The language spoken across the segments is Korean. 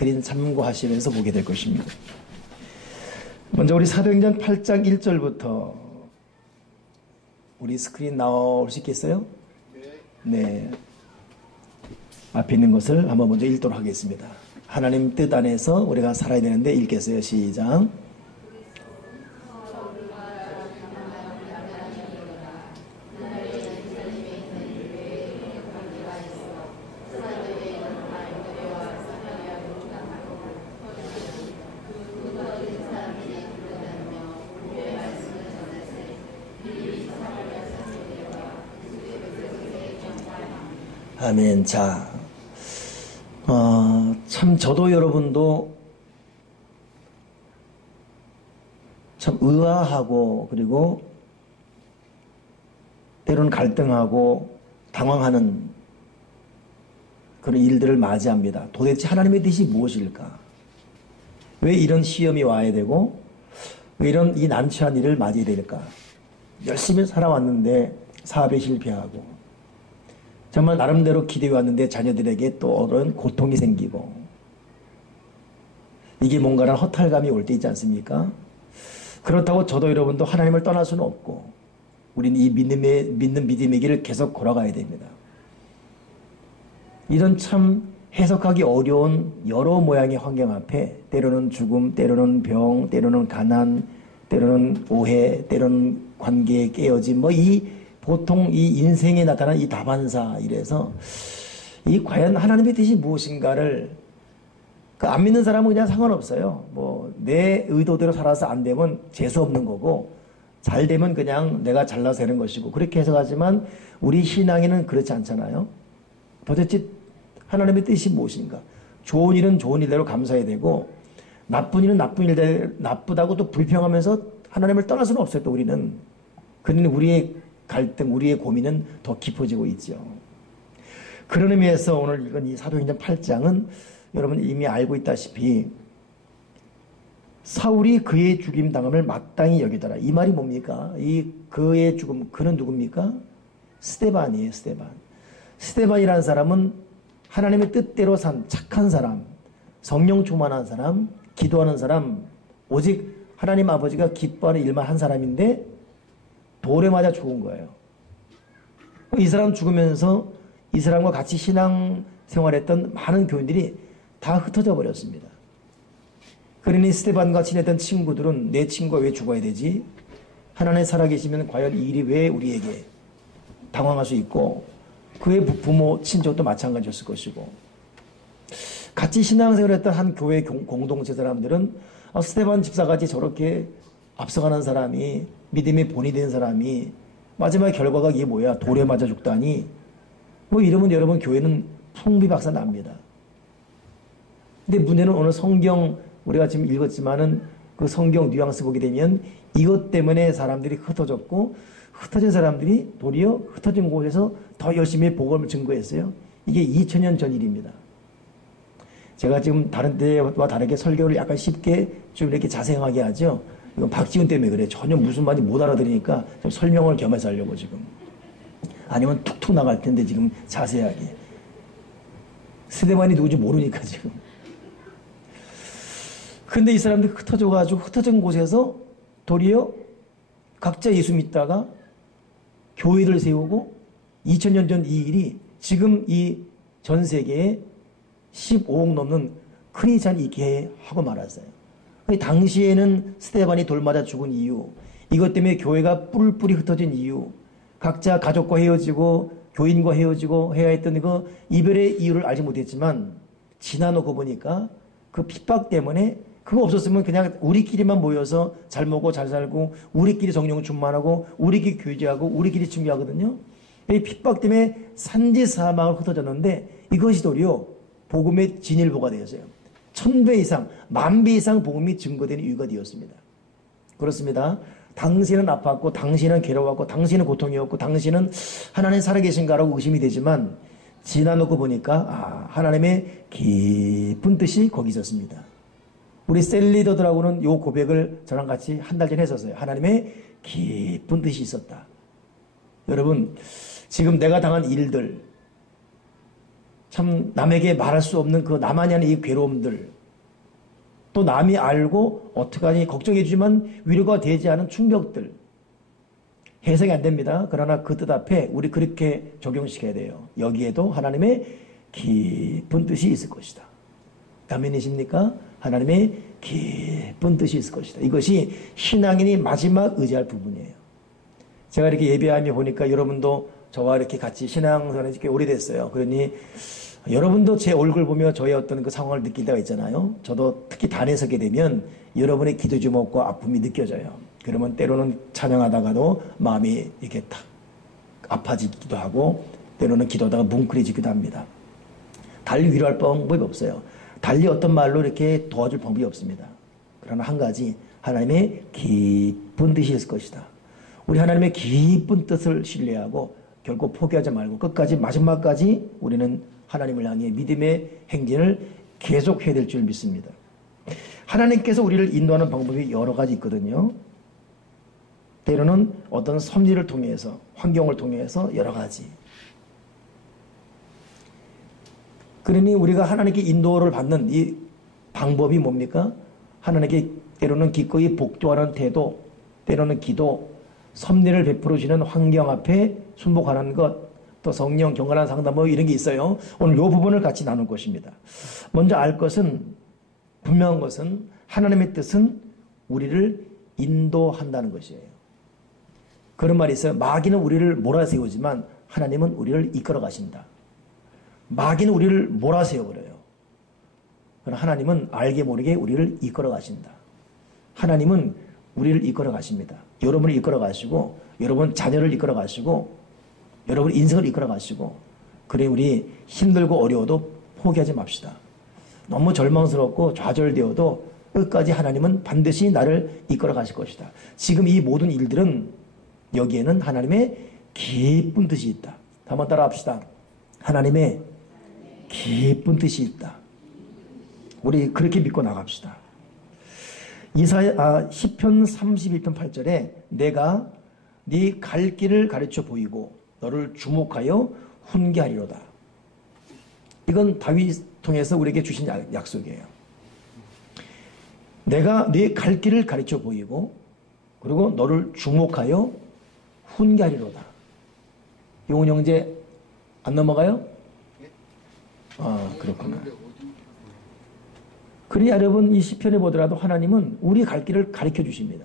스크린 참고하시면서 보게 될 것입니다. 먼저 우리 사도행전 8장 1절부터 우리 스크린 나올 수 있겠어요? 네. 앞에 있는 것을 한번 먼저 읽도록 하겠습니다. 하나님 뜻 안에서 우리가 살아야 되는데 읽겠어요. 시작. 아멘. 자, 참 저도 여러분도 참 의아하고 그리고 때로는 갈등하고 당황하는 그런 일들을 맞이합니다. 도대체 하나님의 뜻이 무엇일까? 왜 이런 시험이 와야 되고 왜 이런 이 난처한 일을 맞이해야 될까? 열심히 살아왔는데 사업에 실패하고 정말 나름대로 기대해 왔는데 자녀들에게 또 어떤 고통이 생기고 이게 뭔가는 허탈감이 올 때 있지 않습니까? 그렇다고 저도 여러분도 하나님을 떠날 수는 없고 우리는 이 믿는 믿음의 길을 계속 걸어가야 됩니다. 이런 참 해석하기 어려운 여러 모양의 환경 앞에 때로는 죽음, 때로는 병, 때로는 가난, 때로는 오해, 때로는 관계의 깨어짐 보통 이 인생에 나타난 이 다반사 이래서 이 과연 하나님의 뜻이 무엇인가를 안 믿는 사람은 그냥 상관없어요. 내 의도대로 살아서 안 되면 재수 없는 거고 잘 되면 그냥 내가 잘나서 되는 것이고 그렇게 해석하지만 우리 신앙에는 그렇지 않잖아요. 도대체 하나님의 뜻이 무엇인가? 좋은 일은 좋은 일대로 감사해야 되고 나쁜 일은 나쁜 일대로 나쁘다고 또 불평하면서 하나님을 떠날 수는 없어요. 또 우리는. 그러니 우리의 갈등, 우리의 고민은 더 깊어지고 있죠. 그런 의미에서 오늘 읽은 이 사도행전 8장은 여러분 이미 알고 있다시피 사울이 그의 죽임 당함을 마땅히 여기더라. 이 말이 뭡니까? 이 그의 죽음, 그는 누굽니까? 스데반이에요. 스데반이라는 사람은 하나님의 뜻대로 산 착한 사람, 성령 충만한 사람, 기도하는 사람, 오직 하나님 아버지가 기뻐하는 일만 한 사람인데 돌에 맞아 죽은 거예요. 이 사람 죽으면서 이 사람과 같이 신앙 생활했던 많은 교인들이 다 흩어져 버렸습니다. 그러니 스데반과 친했던 친구들은 내 친구가 왜 죽어야 되지? 하나님 살아계시면 과연 이 일이 왜 우리에게 당황할 수 있고 그의 부모, 친족도 마찬가지였을 것이고 같이 신앙생활했던 한 교회 공동체 사람들은 스데반 집사같이 저렇게 앞서가는 사람이 믿음의 본이 된 사람이 마지막 결과가 이게 뭐야? 돌에 맞아 죽다니 이러면 여러분 교회는 풍비박산 납니다. 근데 문제는 오늘 성경 우리가 지금 읽었지만은 그 성경 뉘앙스 보게 되면 이것 때문에 사람들이 흩어졌고 흩어진 사람들이 도리어 흩어진 곳에서 더 열심히 복음을 증거했어요. 이게 2000년 전 일입니다. 제가 지금 다른 때와 다르게 설교를 약간 쉽게 좀 이렇게 자세하게 하죠. 이건 박지훈 때문에 그래. 전혀 무슨 말인지 못 알아들으니까 좀 설명을 겸해서 하려고 지금. 아니면 툭툭 나갈 텐데 지금 자세하게. 스데반이 누군지 모르니까 지금. 근데 이 사람들이 흩어져가지고 흩어진 곳에서 도리어 각자 예수 믿다가 교회를 세우고 2000년 전 이 일이 지금 이 전 세계에 15억 넘는 크리스찬이 있게 하고 말았어요. 당시에는 스데반이 돌 맞아 죽은 이유, 이것 때문에 교회가 뿔뿔이 흩어진 이유, 각자 가족과 헤어지고 교인과 헤어지고 해야 했던 그 이별의 이유를 알지 못했지만 지나놓고 보니까 그 핍박 때문에 그거 없었으면 그냥 우리끼리만 모여서 잘 먹고 잘 살고 우리끼리 성령 충만하고 우리끼리 교제하고 우리끼리 충기하거든요. 이 핍박 때문에 산지 사망을 흩어졌는데 이것이 도리어 복음의 진일보가 되었어요. 1000배 이상, 10,000배 이상 복음이 증거되는 이유가 되었습니다. 그렇습니다. 당신은 아팠고 당신은 괴로웠고 당신은 고통이었고 당신은 하나님 살아계신가라고 의심이 되지만 지나놓고 보니까 하나님의 깊은 뜻이 거기 있었습니다. 우리 셀리더들하고는 이 고백을 저랑 같이 한 달 전에 했었어요. 하나님의 깊은 뜻이 있었다. 여러분 지금 내가 당한 일들 참 남에게 말할 수 없는 그 나만이 하는 이 괴로움들, 또 남이 알고 어떡하니 걱정해 주지만 위로가 되지 않은 충격들, 해석이 안 됩니다. 그러나 그 뜻 앞에 우리 그렇게 적용시켜야 돼요. 여기에도 하나님의 깊은 뜻이 있을 것이다. 아멘이십니까? 하나님의 깊은 뜻이 있을 것이다. 이것이 신앙인이 마지막 의지할 부분이에요. 제가 이렇게 예배하며 보니까 여러분도 저와 이렇게 같이 신앙생활이 꽤 오래됐어요. 그러니 여러분도 제 얼굴 보며 저의 어떤 그 상황을 느낄 때가 있잖아요. 저도 특히 단에 서게 되면 여러분의 기도 주먹과 아픔이 느껴져요. 그러면 때로는 찬양하다가도 마음이 이렇게 탁 아파지기도 하고 때로는 기도하다가 뭉클해지기도 합니다. 달리 위로할 방법이 없어요. 달리 어떤 말로 이렇게 도와줄 방법이 없습니다. 그러나 한 가지, 하나님의 깊은 뜻이 있을 것이다. 우리 하나님의 깊은 뜻을 신뢰하고 결코 포기하지 말고 끝까지 마지막까지 우리는 하나님을 향해 믿음의 행진을 계속해야 될 줄 믿습니다. 하나님께서 우리를 인도하는 방법이 여러 가지 있거든요. 때로는 어떤 섭리를 통해서, 환경을 통해서 여러 가지. 그러니 우리가 하나님께 인도를 받는 이 방법이 뭡니까? 하나님께 때로는 기꺼이 복종하는 태도, 때로는 기도, 섭리를 베풀어 주시는 환경 앞에 순복하는 것, 또 성령 경건한 상담 뭐 이런 게 있어요. 오늘 이 부분을 같이 나눌 것입니다. 먼저 알 것은, 분명한 것은 하나님의 뜻은 우리를 인도한다는 것이에요. 그런 말이 있어요. 마귀는 우리를 몰아세우지만 하나님은 우리를 이끌어 가신다. 마귀는 우리를 몰아세워버려요. 그러나 하나님은 알게 모르게 우리를 이끌어 가신다. 하나님은 우리를 이끌어 가십니다. 여러분을 이끌어 가시고, 여러분 자녀를 이끌어 가시고, 여러분 인생을 이끌어 가시고, 그래 우리 힘들고 어려워도 포기하지 맙시다. 너무 절망스럽고 좌절되어도 끝까지 하나님은 반드시 나를 이끌어 가실 것이다. 지금 이 모든 일들은 여기에는 하나님의 깊은 뜻이 있다. 한번 따라 합시다. 하나님의 깊은 뜻이 있다. 우리 그렇게 믿고 나갑시다. 시편 31편 8절에 내가 네 갈 길을 가르쳐 보이고 너를 주목하여 훈계하리로다. 이건 다윗 통해서 우리에게 주신 약속이에요. 내가 네 갈 길을 가르쳐 보이고 그리고 너를 주목하여 훈계하리로다. 용훈 형제 안 넘어가요? 아, 그렇구나. 그러니 여러분 이 시편에 보더라도 하나님은 우리 갈 길을 가르쳐 주십니다.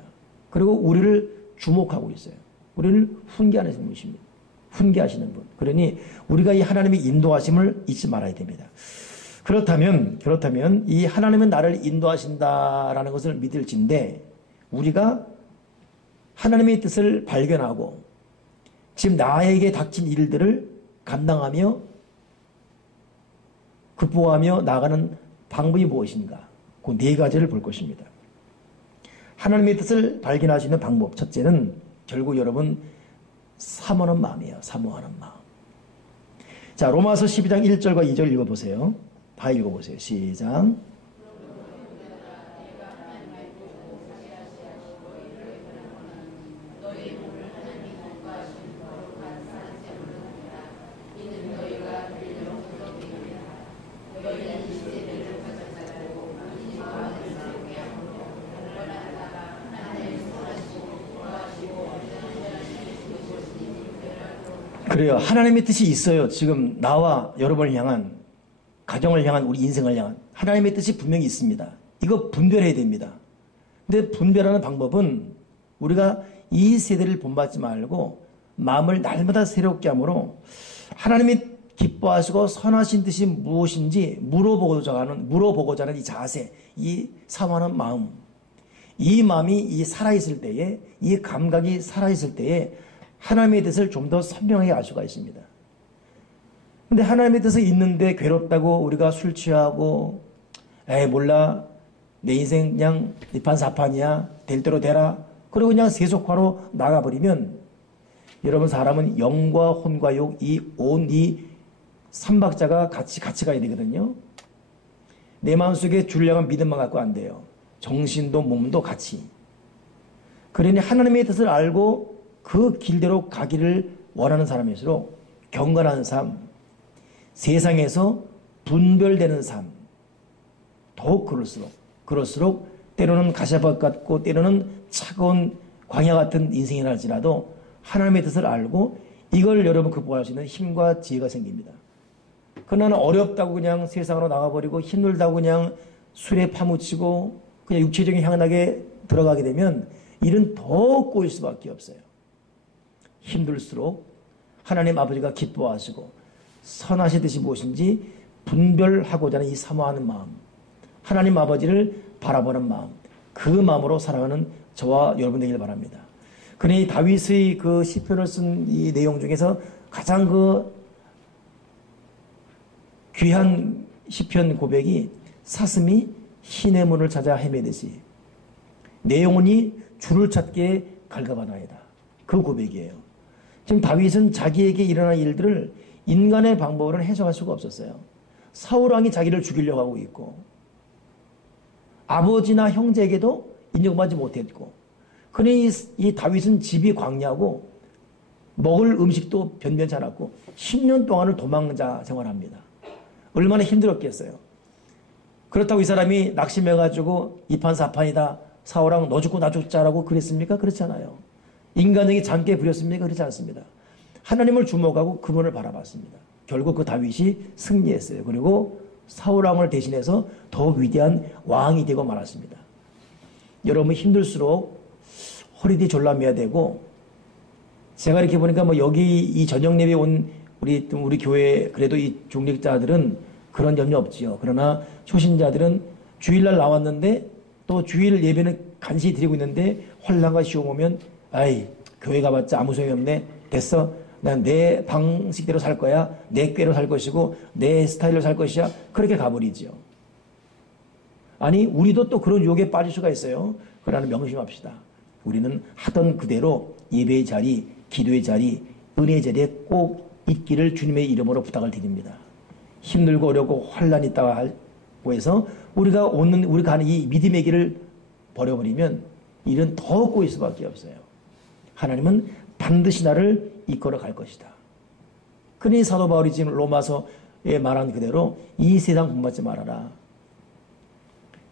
그리고 우리를 주목하고 있어요. 우리를 훈계하는 분이십니다. 훈계하시는 분. 그러니 우리가 이 하나님의 인도하심을 잊지 말아야 됩니다. 그렇다면 이 하나님은 나를 인도하신다라는 것을 믿을진데 우리가 하나님의 뜻을 발견하고 지금 나에게 닥친 일들을 감당하며 극복하며 나아가는 방법이 무엇인가? 그 네 가지를 볼 것입니다. 하나님의 뜻을 발견하시는 방법. 첫째는 결국 여러분 사모하는 마음이에요. 사모하는 마음. 자, 로마서 12장 1절과 2절 읽어보세요. 다 읽어보세요. 시작. 그래요. 하나님의 뜻이 있어요. 지금 나와 여러분을 향한, 가정을 향한, 우리 인생을 향한 하나님의 뜻이 분명히 있습니다. 이거 분별해야 됩니다. 근데 분별하는 방법은 우리가 이 세대를 본받지 말고 마음을 날마다 새롭게 함으로 하나님이 기뻐하시고 선하신 뜻이 무엇인지 물어보고자 하는 이 자세, 이 사모하는 마음, 이 마음이 이 살아있을 때에, 이 감각이 살아있을 때에 하나님의 뜻을 좀 더 선명하게 알 수가 있습니다. 근데 하나님의 뜻이 있는데 괴롭다고 우리가 술 취하고 에이 몰라 내 인생 그냥 이판사판이야 될 대로 되라 그리고 그냥 세속화로 나가버리면 여러분 사람은 영과 혼과 육 이 삼박자가 같이 가야 되거든요. 내 마음속에 주려고 믿음만 갖고 안 돼요. 정신도 몸도 같이. 그러니 하나님의 뜻을 알고 그 길대로 가기를 원하는 사람일수록 경건한 삶, 세상에서 분별되는 삶, 더욱 그럴수록 때로는 가시밭 같고 때로는 차가운 광야 같은 인생이라 할지라도 하나님의 뜻을 알고 이걸 여러분 극복할 수 있는 힘과 지혜가 생깁니다. 그러나 어렵다고 그냥 세상으로 나가버리고 힘들다고 그냥 술에 파묻히고 그냥 육체적인 향락에 들어가게 되면 일은 더 꼬일 수밖에 없어요. 힘들수록 하나님 아버지가 기뻐하시고 선하신 뜻이 무엇인지 분별하고자 하는 이 사모하는 마음, 하나님 아버지를 바라보는 마음, 그 마음으로 살아가는 저와 여러분 되길 바랍니다. 그러니 다윗의 그 시편을 쓴 이 내용 중에서 가장 그 귀한 시편 고백이 사슴이 흰의 문을 찾아 헤매듯이 내 영혼이 주를 찾게 갈급하나이다. 그 고백이에요. 지금 다윗은 자기에게 일어난 일들을 인간의 방법으로는 해석할 수가 없었어요. 사울왕이 자기를 죽이려고 하고 있고 아버지나 형제에게도 인정받지 못했고 그러니 이 다윗은 집이 광야고 먹을 음식도 변변치 않았고 10년 동안을 도망자 생활합니다. 얼마나 힘들었겠어요. 그렇다고 이 사람이 낙심해가지고 이판사판이다. 사울왕 너 죽고 나 죽자라고 그랬습니까? 그렇지 않아요. 인간에게 잠깨 부렸습니까? 그렇지 않습니다. 하나님을 주목하고 그분을 바라봤습니다. 결국 그 다윗이 승리했어요. 그리고 사울왕을 대신해서 더 위대한 왕이 되고 말았습니다. 여러분 힘들수록 허리띠 졸라매야 되고 제가 이렇게 보니까 뭐 여기 이 저녁 예배 온 우리 교회 그래도 이 중직자들은 그런 염려 없지요. 그러나 초신자들은 주일날 나왔는데 또 주일 예배는 간신히 드리고 있는데 환난과 시험 오면 아이 교회 가봤자 아무 소용이 없네. 됐어. 난 내 방식대로 살 거야. 내 꾀로 살 것이고 내 스타일로 살 것이야. 그렇게 가버리지요. 아니 우리도 또 그런 유혹에 빠질 수가 있어요. 그러나 명심합시다. 우리는 하던 그대로 예배의 자리, 기도의 자리, 은혜의 자리에 꼭 있기를 주님의 이름으로 부탁을 드립니다. 힘들고 어렵고 환난이 있다고 해서 우리가 가는 이 믿음의 길을 버려버리면 일은 더 꼬일 수밖에 없어요. 하나님은 반드시 나를 이끌어 갈 것이다. 그러니 사도 바울이 지금 로마서에 말한 그대로 이 세상 본받지 말아라.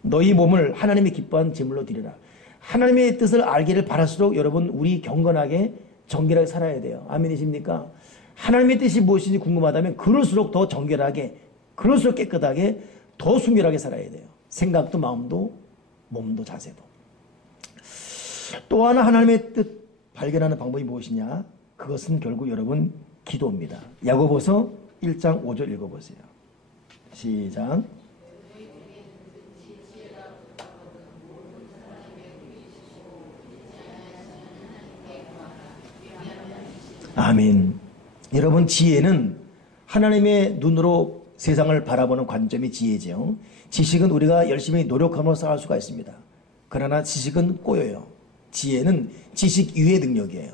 너희 몸을 하나님의 기뻐한 제물로 드리라. 하나님의 뜻을 알기를 바랄수록 여러분 우리 경건하게 정결하게 살아야 돼요. 아멘이십니까? 하나님의 뜻이 무엇인지 궁금하다면 그럴수록 더 정결하게, 그럴수록 깨끗하게, 더 순결하게 살아야 돼요. 생각도 마음도 몸도 자세도. 또 하나 하나님의 뜻 발견하는 방법이 무엇이냐? 그것은 결국 여러분 기도입니다. 야고보서 1장 5절 읽어보세요. 시작. 아멘. 여러분 지혜는 하나님의 눈으로 세상을 바라보는 관점이 지혜죠. 지식은 우리가 열심히 노력함으로 쌓을 수가 있습니다. 그러나 지식은 꼬여요. 지혜는 지식 이외의 능력이에요.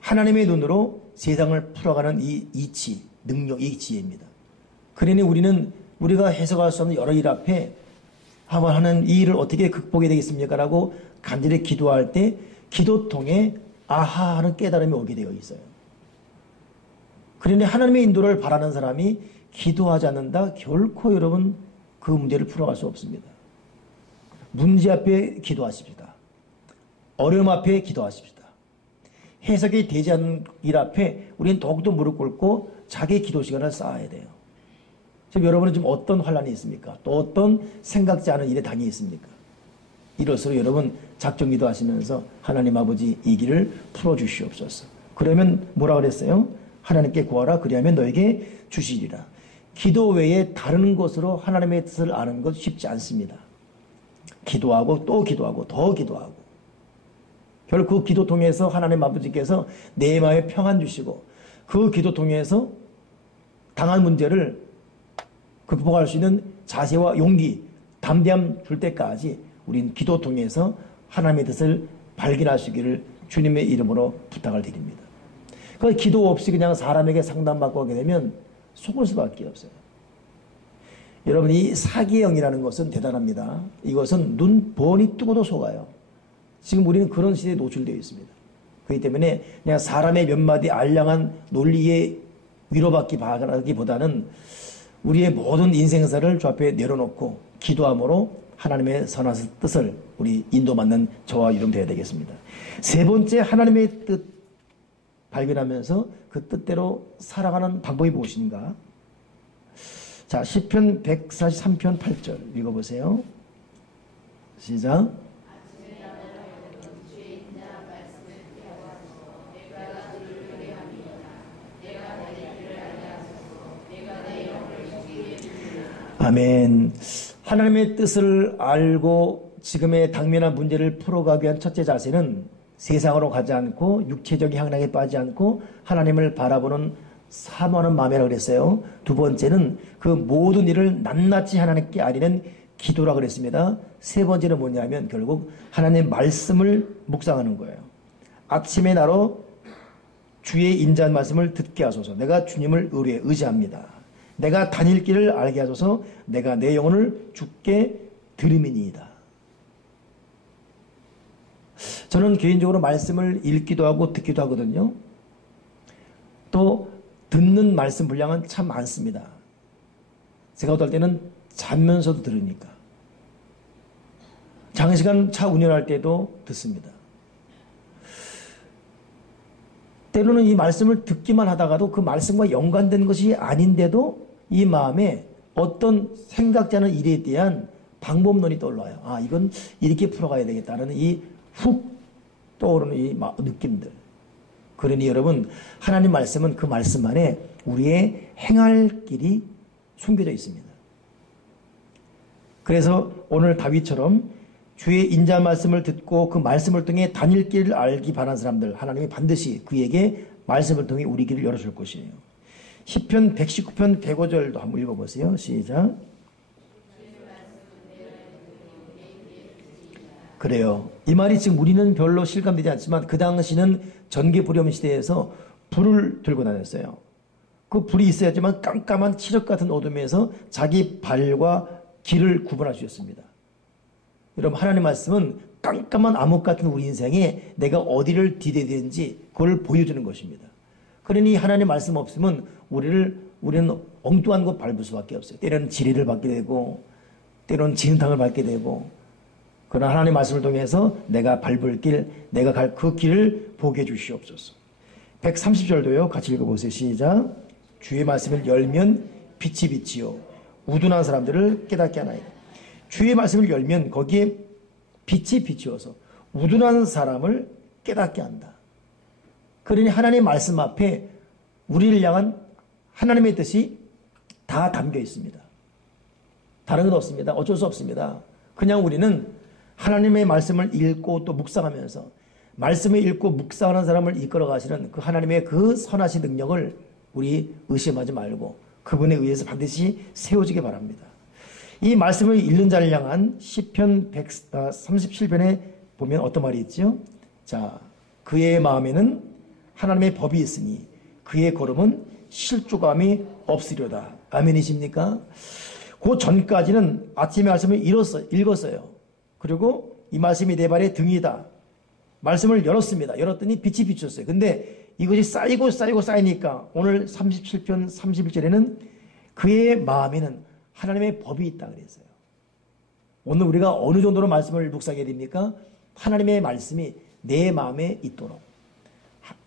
하나님의 눈으로 세상을 풀어가는 이 이치, 능력, 이 지혜입니다. 그러니 우리가 해석할 수 없는 여러 일 앞에 하는 이 일을 어떻게 극복해야 되겠습니까? 라고 간절히 기도할 때 기도통에 아하 하는 깨달음이 오게 되어 있어요. 그러니 하나님의 인도를 바라는 사람이 기도하지 않는다? 결코 여러분 그 문제를 풀어갈 수 없습니다. 문제 앞에 기도하십시다. 어려움 앞에 기도하십시다. 해석이 되지 않는 일 앞에 우리는 더욱더 무릎 꿇고 자기 기도 시간을 쌓아야 돼요. 지금 여러분은 지금 어떤 환란이 있습니까? 또 어떤 생각지 않은 일에 당해 있습니까? 이럴수록 여러분 작정 기도하시면서 하나님 아버지 이 길을 풀어주시옵소서. 그러면 뭐라 그랬어요? 하나님께 구하라 그리하면 너에게 주시리라. 기도 외에 다른 것으로 하나님의 뜻을 아는 것 쉽지 않습니다. 기도하고 또 기도하고 더 기도하고 결국 기도 통해서 하나님 아버지께서 내 마음에 평안 주시고 그 기도 통해서 당한 문제를 극복할 수 있는 자세와 용기, 담대함 줄 때까지 우린 기도 통해서 하나님의 뜻을 발견하시기를 주님의 이름으로 부탁을 드립니다. 그 기도 없이 그냥 사람에게 상담받고 하게 되면 속을 수밖에 없어요. 여러분 이 사기의 영이라는 것은 대단합니다. 이것은 눈 번이 뜨고도 속아요. 지금 우리는 그런 시대에 노출되어 있습니다. 그렇기 때문에 그냥 사람의 몇 마디 알량한 논리에 위로받기 바라기보다는 우리의 모든 인생사를 주 앞에 내려놓고 기도함으로 하나님의 선한 뜻을 우리 인도받는 저와 여러분 되어야 되겠습니다. 세 번째, 하나님의 뜻 발견하면서 그 뜻대로 살아가는 방법이 무엇인가? 자, 시편 143편 8절 읽어보세요. 시작. 아멘. 하나님의 뜻을 알고 지금의 당면한 문제를 풀어가기 위한 첫째 자세는 세상으로 가지 않고 육체적인 향락에 빠지지 않고 하나님을 바라보는 사모하는 마음이라고 그랬어요. 두 번째는 그 모든 일을 낱낱이 하나님께 아리는 기도라고 그랬습니다. 세 번째는 뭐냐면 결국 하나님의 말씀을 묵상하는 거예요. 아침에 나로 주의 인자한 말씀을 듣게 하소서. 내가 주님을 의지합니다. 내가 다닐 길을 알게 하소서. 내가 내 영혼을 주께 드림이니이다. 저는 개인적으로 말씀을 읽기도 하고 듣기도 하거든요. 또 듣는 말씀 분량은 참 많습니다. 제가 어떨 때는 자면서도 들으니까. 장시간 차 운전할 때도 듣습니다. 때로는 이 말씀을 듣기만 하다가도 그 말씀과 연관된 것이 아닌데도 이 마음에 어떤 생각지 않은 일에 대한 방법론이 떠올라요. 아, 이건 이렇게 풀어가야 되겠다는 이 훅 떠오르는 이 느낌들. 그러니 여러분, 하나님 말씀은 그 말씀 안에 우리의 행할 길이 숨겨져 있습니다. 그래서 오늘 다윗처럼 주의 인자한 말씀을 듣고 그 말씀을 통해 다닐 길을 알기 바라는 사람들, 하나님이 반드시 그에게 말씀을 통해 우리 길을 열어줄 것이에요. 시편 119편 105절도 한번 읽어보세요. 시작. 그래요. 이 말이 지금 우리는 별로 실감되지 않지만 그 당시는 전기불염 시대에서 불을 들고 다녔어요. 그 불이 있어야지만 깜깜한 칠흑 같은 어둠에서 자기 발과 길을 구분할 수 있습니다. 여러분, 하나님 말씀은 깜깜한 암흑 같은 우리 인생에 내가 어디를 디뎌야 되는지 그걸 보여주는 것입니다. 그러니 하나님 말씀 없으면 우리는 엉뚱한 곳 밟을 수밖에 없어요. 때로는 지리를 밟게 되고 때로는 진흙탕을 밟게 되고, 그러나 하나님 말씀을 통해서 내가 밟을 길, 내가 갈 그 길을 보게 해주시옵소서. 130절도요. 같이 읽어보세요. 시작. 주의 말씀을 열면 빛이 빛이요 우둔한 사람들을 깨닫게 하나이다. 주의 말씀을 열면 거기에 빛이 비추어서 우둔한 사람을 깨닫게 한다. 그러니 하나님의 말씀 앞에 우리를 향한 하나님의 뜻이 다 담겨 있습니다. 다른 건 없습니다. 어쩔 수 없습니다. 그냥 우리는 하나님의 말씀을 읽고 또 묵상하면서 말씀을 읽고 묵상하는 사람을 이끌어 가시는 그 하나님의 그 선하신 능력을 우리 의심하지 말고 그분에 의해서 반드시 세워지기 바랍니다. 이 말씀을 읽는 자를 향한 시편 137편에 보면 어떤 말이 있죠? 자, 그의 마음에는 하나님의 법이 있으니 그의 걸음은 실족함이 없으려다. 아멘이십니까? 그 전까지는 아침에 말씀을 읽었어요. 그리고 이 말씀이 내 발의 등이다. 말씀을 열었습니다. 열었더니 빛이 비쳤어요. 근데 이것이 쌓이고 쌓이니까 오늘 37편 31절에는 그의 마음에는 하나님의 법이 있다 그랬어요. 오늘 우리가 어느 정도로 말씀을 묵상해야 됩니까? 하나님의 말씀이 내 마음에 있도록.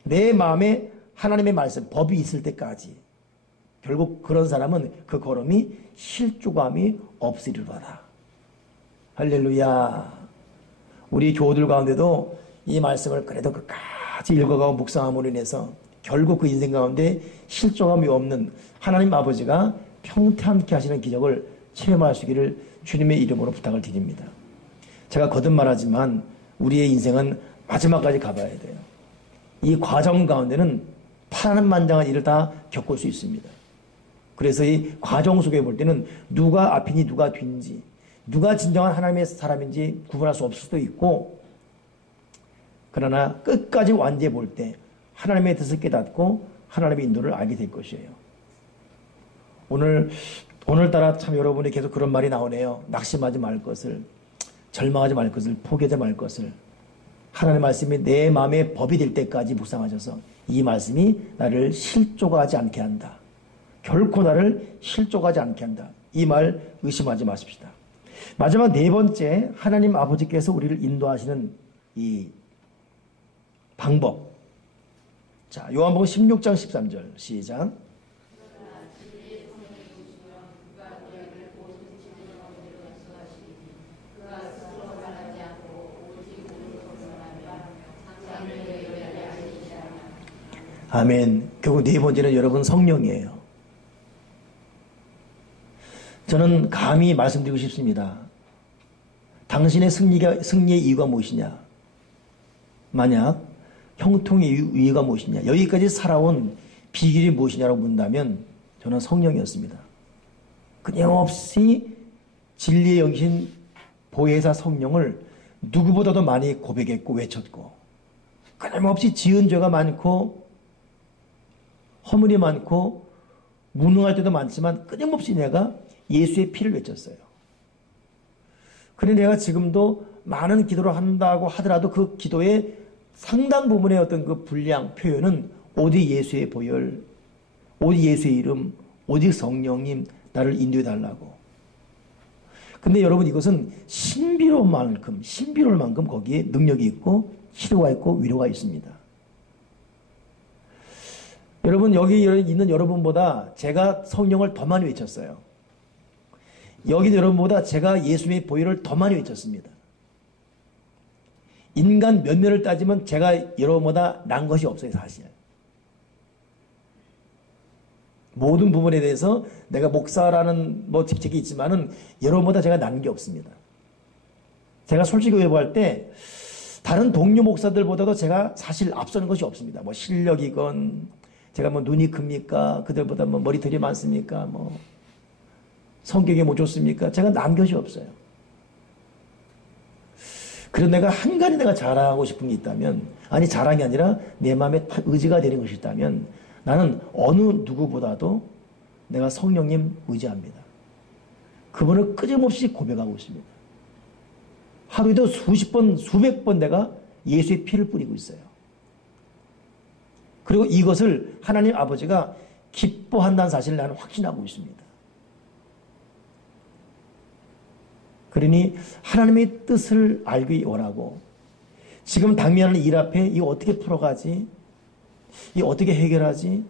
내 마음에 하나님의 말씀, 법이 있을 때까지. 결국 그런 사람은 그 걸음이 실족함이 없으리로다. 할렐루야. 우리 교우들 가운데도 이 말씀을 그래도 끝까지 읽어가고 묵상함으로 인해서 결국 그 인생 가운데 실족함이 없는 하나님 아버지가 평탄케 하시는 기적을 체험하시기를 주님의 이름으로 부탁을 드립니다. 제가 거듭 말하지만 우리의 인생은 마지막까지 가봐야 돼요. 이 과정 가운데는 파란만장한 일을 다 겪을 수 있습니다. 그래서 이 과정 속에 볼 때는 누가 앞이니 누가 뒤인지, 누가 진정한 하나님의 사람인지 구분할 수 없을 수도 있고, 그러나 끝까지 완전히 볼 때 하나님의 뜻을 깨닫고 하나님의 인도를 알게 될 것이에요. 오늘따라 참 여러분이 계속 그런 말이 나오네요. 낙심하지 말 것을, 절망하지 말 것을, 포기하지 말 것을. 하나님의 말씀이 내 마음의 법이 될 때까지 묵상하셔서 이 말씀이 나를 실족하지 않게 한다. 결코 나를 실족하지 않게 한다. 이 말 의심하지 마십시다. 마지막 네 번째, 하나님 아버지께서 우리를 인도하시는 이 방법. 자, 요한복음 16장 13절 시작. 아멘. 결국 네 번째는 여러분 성령이에요. 저는 감히 말씀드리고 싶습니다. 당신의 승리의 이유가 무엇이냐? 만약 형통의 이유가 무엇이냐? 여기까지 살아온 비결이 무엇이냐고 묻는다면 저는 성령이었습니다. 끊임없이 진리의 영신 보혜사 성령을 누구보다도 많이 고백했고 외쳤고, 끊임없이 지은 죄가 많고 허물이 많고 무능할 때도 많지만 끊임없이 내가 예수의 피를 외쳤어요. 그래 내가 지금도 많은 기도를 한다고 하더라도 그 기도의 상당 부분의 어떤 그 분량, 표현은 오직 예수의 보혈, 오직 예수의 이름, 오직 성령님 나를 인도해 달라고. 근데 여러분 이것은 신비로울 만큼 거기에 능력이 있고 치료가 있고 위로가 있습니다. 여러분 여기 있는 여러분보다 제가 성령을 더 많이 외쳤어요. 여기 여러분보다 제가 예수님의 보혈을 더 많이 외쳤습니다. 인간 면면을 따지면 제가 여러분보다 난 것이 없어요, 사실. 모든 부분에 대해서 내가 목사라는 직책이 있지만은 여러분보다 제가 난 게 없습니다. 제가 솔직히 외부할 때 다른 동료 목사들보다도 제가 사실 앞서는 것이 없습니다. 뭐 실력이건 제가 뭐 눈이 큽니까? 그들보다 뭐 머리털이 많습니까? 뭐 성격이 뭐 좋습니까? 제가 난 것이 없어요. 그래서 내가 한가지 내가 자랑하고 싶은 게 있다면, 아니 자랑이 아니라 내 마음에 의지가 되는 것이 있다면 나는 어느 누구보다도 내가 성령님 의지합니다. 그분을 끊임없이 고백하고 있습니다. 하루에도 수십 번, 수백 번 내가 예수의 피를 뿌리고 있어요. 그리고 이것을 하나님 아버지가 기뻐한다는 사실을 나는 확신하고 있습니다. 그러니 하나님의 뜻을 알기 원하고 지금 당면하는 일 앞에 이거 어떻게 풀어가지? 이거 어떻게 해결하지?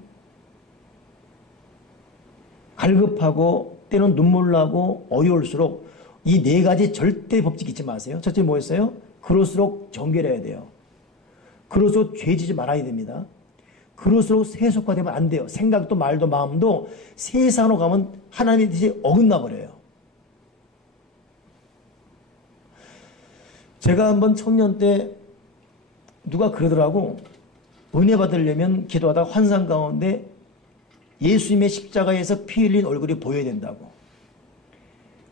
갈급하고 때로는 눈물 나고 어려울수록 이 네 가지 절대 법칙 잊지 마세요. 첫째 뭐였어요? 그럴수록 정결해야 돼요. 그럴수록 죄지지 말아야 됩니다. 그럴수록 세속화되면 안 돼요. 생각도 말도 마음도 세상으로 가면 하나님의 뜻이 어긋나 버려요. 제가 한번 청년 때 누가 그러더라고. 은혜 받으려면 기도하다가 환상 가운데 예수님의 십자가에서 피 흘린 얼굴이 보여야 된다고.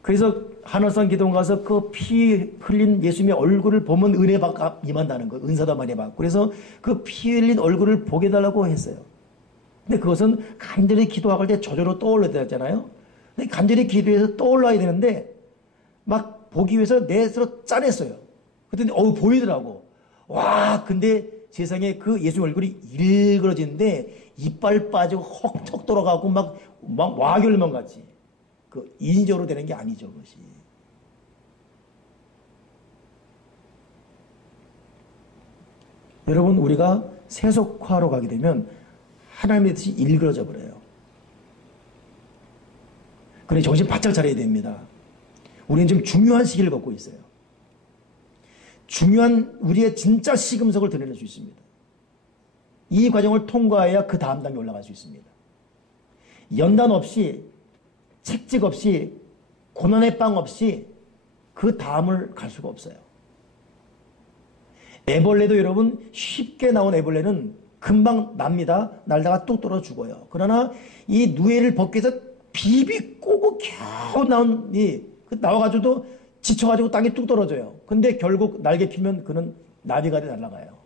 그래서 하늘산 기도원 가서 그 피 흘린 예수님의 얼굴을 보면 은혜 받고 임한다는 거예요. 은사도 많이 받고. 그래서 그 피 흘린 얼굴을 보게 해달라고 했어요. 근데 그것은 간절히 기도할 때 저절로 떠올려야 되잖아요. 근데 간절히 기도해서 떠올라야 되는데 막 보기 위해서 내 스스로 짠했어요. 그랬더니 보이더라고. 와, 근데 세상에 그 예수님 얼굴이 일그러지는데 이빨 빠지고 헉턱 돌아가고 막 와결만 같이. 그 인위적으로 되는 게 아니죠, 그것이. 여러분, 우리가 세속화로 가게 되면 하나님의 뜻이 일그러져 버려요. 그러니 정신 바짝 차려야 됩니다. 우리는 지금 중요한 시기를 겪고 있어요. 중요한 우리의 진짜 시금석을 드러낼 수 있습니다. 이 과정을 통과해야 그 다음 단계 올라갈 수 있습니다. 연단 없이, 책찍 없이, 고난의 빵 없이 그 다음을 갈 수가 없어요. 애벌레도 여러분 쉽게 나온 애벌레는 금방 납니다. 날다가 뚝 떨어져 죽어요. 그러나 이 누에를 벗기 위해서 비비 꼬고 겨우 나온 나와가지고도 지쳐가지고 땅에 뚝 떨어져요. 근데 결국 날개 피면 그는 나비가 돼 날아가요.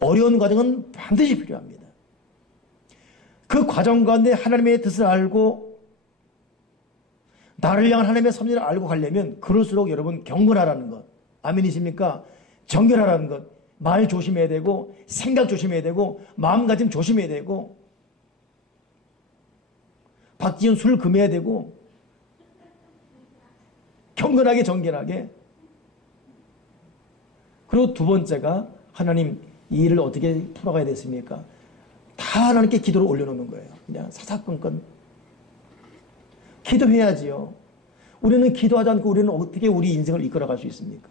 어려운 과정은 반드시 필요합니다. 그 과정 가운데 하나님의 뜻을 알고 나를 향한 하나님의 섭리를 알고 가려면 그럴수록 여러분 경건하라는 것, 아멘이십니까? 정결하라는 것, 말 조심해야 되고 생각 조심해야 되고 마음가짐 조심해야 되고 박지훈 술 금해야 되고 경건하게 정결하게. 그리고 두 번째가 하나님 이 일을 어떻게 풀어가야 됐습니까? 다 하나님께 기도를 올려놓는 거예요. 그냥 사사건건 기도해야지요. 우리는 기도하지 않고 우리는 어떻게 우리 인생을 이끌어갈 수 있습니까?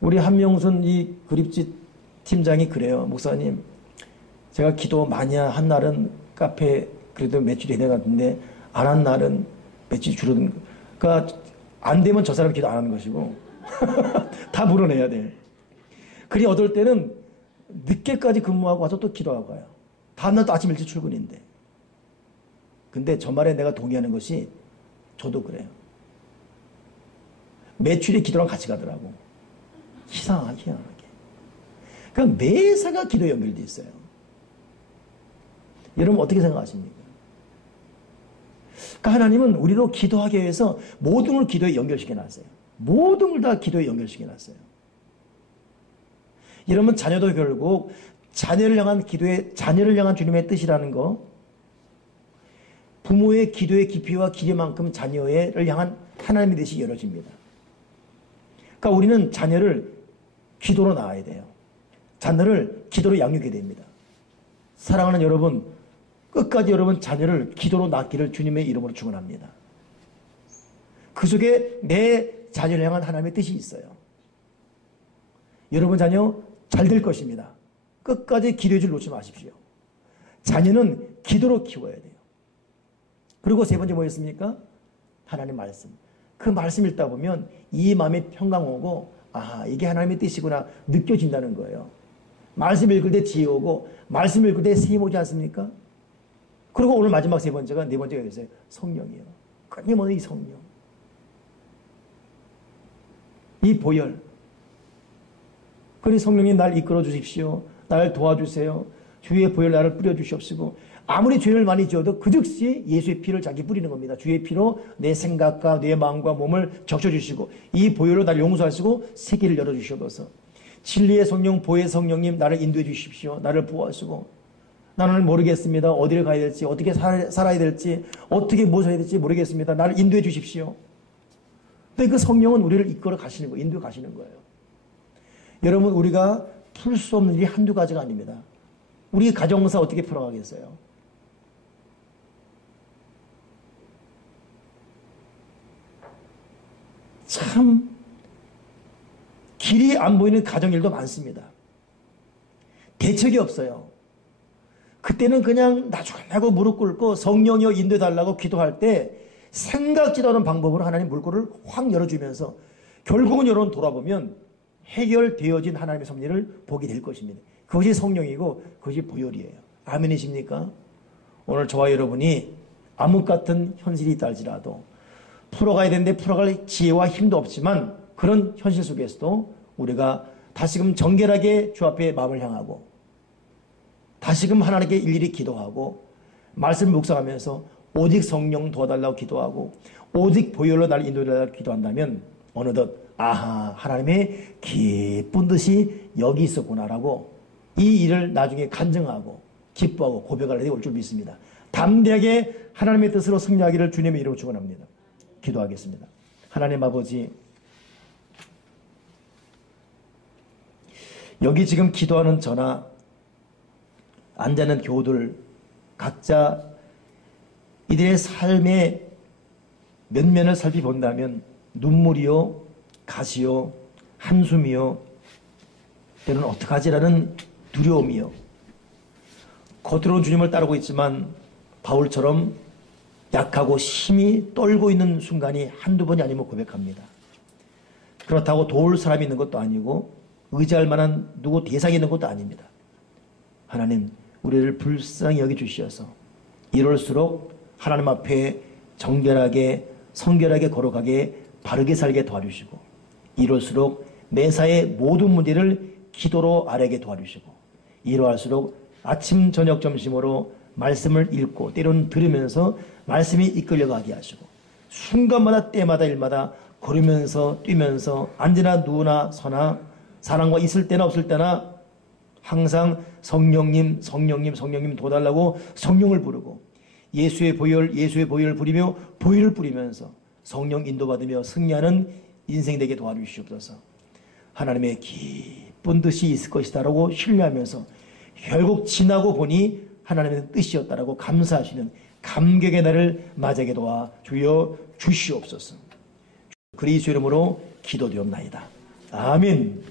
우리 한명순 이 그립지 팀장이 그래요. 목사님, 제가 기도 많이 한 날은 카페 그래도 매출이 내갔는데 안 한 날은 매출이 줄어든. 그러니까 안 되면 저 사람 기도 안 하는 것이고 다 물어내야 돼. 그리 어떨 때는 늦게까지 근무하고 와서 또 기도하고 가요. 다음날 또 아침 일찍 출근인데. 근데 저 말에 내가 동의하는 것이 저도 그래요. 매출이 기도랑 같이 가더라고. 희한하게. 그러니까 매사가 기도에 연결되어 있어요. 여러분 어떻게 생각하십니까? 그러니까 하나님은 우리로 기도하기 위해서 모든 걸 기도에 연결시켜놨어요. 모든 걸 다 기도에 연결시켜놨어요. 여러분 자녀도 결국 자녀를 향한 주님의 뜻이라는 거, 부모의 기도의 깊이와 길이만큼 자녀를 향한 하나님의 뜻이 열어집니다. 그러니까 우리는 자녀를 기도로 낳아야 돼요. 자녀를 기도로 양육해야 됩니다. 사랑하는 여러분, 끝까지 여러분 자녀를 기도로 낳기를 주님의 이름으로 축원합니다. 그 속에 내 자녀를 향한 하나님의 뜻이 있어요. 여러분 자녀 잘 될 것입니다. 끝까지 기도의 줄 놓지 마십시오. 자녀는 기도로 키워야 돼요. 그리고 세 번째 뭐였습니까? 하나님 말씀. 그 말씀 읽다 보면 이 마음에 평강 오고, 아, 이게 하나님의 뜻이구나 느껴진다는 거예요. 말씀 읽을 때 지혜 오고, 말씀 읽을 때 세임 오지 않습니까? 그리고 오늘 마지막 네 번째가 있어요. 성령이요. 끊임없는 이 성령. 이 보혈. 그리 성령님 날 이끌어 주십시오. 나를 도와주세요. 주의 보혈 나를 뿌려 주시옵시고, 아무리 죄를 많이 지어도 그 즉시 예수의 피를 자기 뿌리는 겁니다. 주의 피로 내 생각과 내 마음과 몸을 적셔주시고, 이 보혈로 나를 용서하시고 세계를 열어주시옵소서. 진리의 성령, 보혜의 성령님 나를 인도해 주십시오. 나를 보호하시고, 나는 모르겠습니다. 어디를 가야 될지, 어떻게 살아야 될지, 어떻게 무엇을 해야 될지 모르겠습니다. 나를 인도해 주십시오. 근데 그 성령은 우리를 이끌어 가시는 거예요. 인도해 가시는 거예요. 여러분, 우리가 풀 수 없는 일이 한두 가지가 아닙니다. 우리 가정사 어떻게 풀어가겠어요? 참 길이 안 보이는 가정일도 많습니다. 대책이 없어요. 그때는 그냥 나중하고 무릎 꿇고 성령이여 인도해달라고 기도할 때 생각지도 않은 방법으로 하나님 물꼬를 확 열어주면서 결국은 여러분 돌아보면 해결되어진 하나님의 섭리를 보게 될 것입니다. 그것이 성령이고 그것이 보혈이에요. 아멘이십니까? 오늘 저와 여러분이 암흑 같은 현실이 있다 할지라도 풀어가야 되는데 풀어갈 지혜와 힘도 없지만 그런 현실 속에서도 우리가 다시금 정결하게 주 앞에 마음을 향하고 다시금 하나님께 일일이 기도하고 말씀을 묵상하면서 오직 성령 도와달라고 기도하고 오직 보혈로 나를 인도해달라고 기도한다면 어느덧 아하, 하나님의 기쁜 뜻이 여기 있었구나라고 이 일을 나중에 간증하고 기뻐하고 고백할 날이 올 줄 믿습니다. 담대하게 하나님의 뜻으로 승리하기를 주님의 이름으로 축원합니다. 기도하겠습니다. 하나님 아버지, 여기 지금 기도하는 저나 앉아있는 교우들 각자 이들의 삶의 면면을 살펴본다면 눈물이요, 가시요, 한숨이요, 때로는 어떡하지라는 두려움이요, 겉으로는 주님을 따르고 있지만 바울처럼 약하고 힘이 떨고 있는 순간이 한두 번이 아니면 고백합니다. 그렇다고 도울 사람이 있는 것도 아니고 의지할 만한 누구 대상이 있는 것도 아닙니다. 하나님, 우리를 불쌍히 여겨주시어서 이럴수록 하나님 앞에 정결하게 성결하게 걸어가게 바르게 살게 도와주시고 이럴수록 매사의 모든 문제를 기도로 아뢰게 도와주시고 이러할수록 아침 저녁 점심으로 말씀을 읽고 때로는 들으면서 말씀이 이끌려가게 하시고 순간마다 때마다 일마다 걸으면서 뛰면서 앉으나 누우나 서나 사랑과 있을 때나 없을 때나 항상 성령님 성령님 성령님 도달라고 성령을 부르고 예수의 보혈을 부리며 보혈을 뿌리면서 성령 인도받으며 승리하는 인생 되게 도와주시옵소서. 하나님의 기쁜 뜻이 있을 것이다라고 신뢰하면서 결국 지나고 보니 하나님의 뜻이었다라고 감사하시는 감격의 날을 맞이하게 도와 주여 주시옵소서. 그리스도 이름으로 기도되옵나이다. 아멘.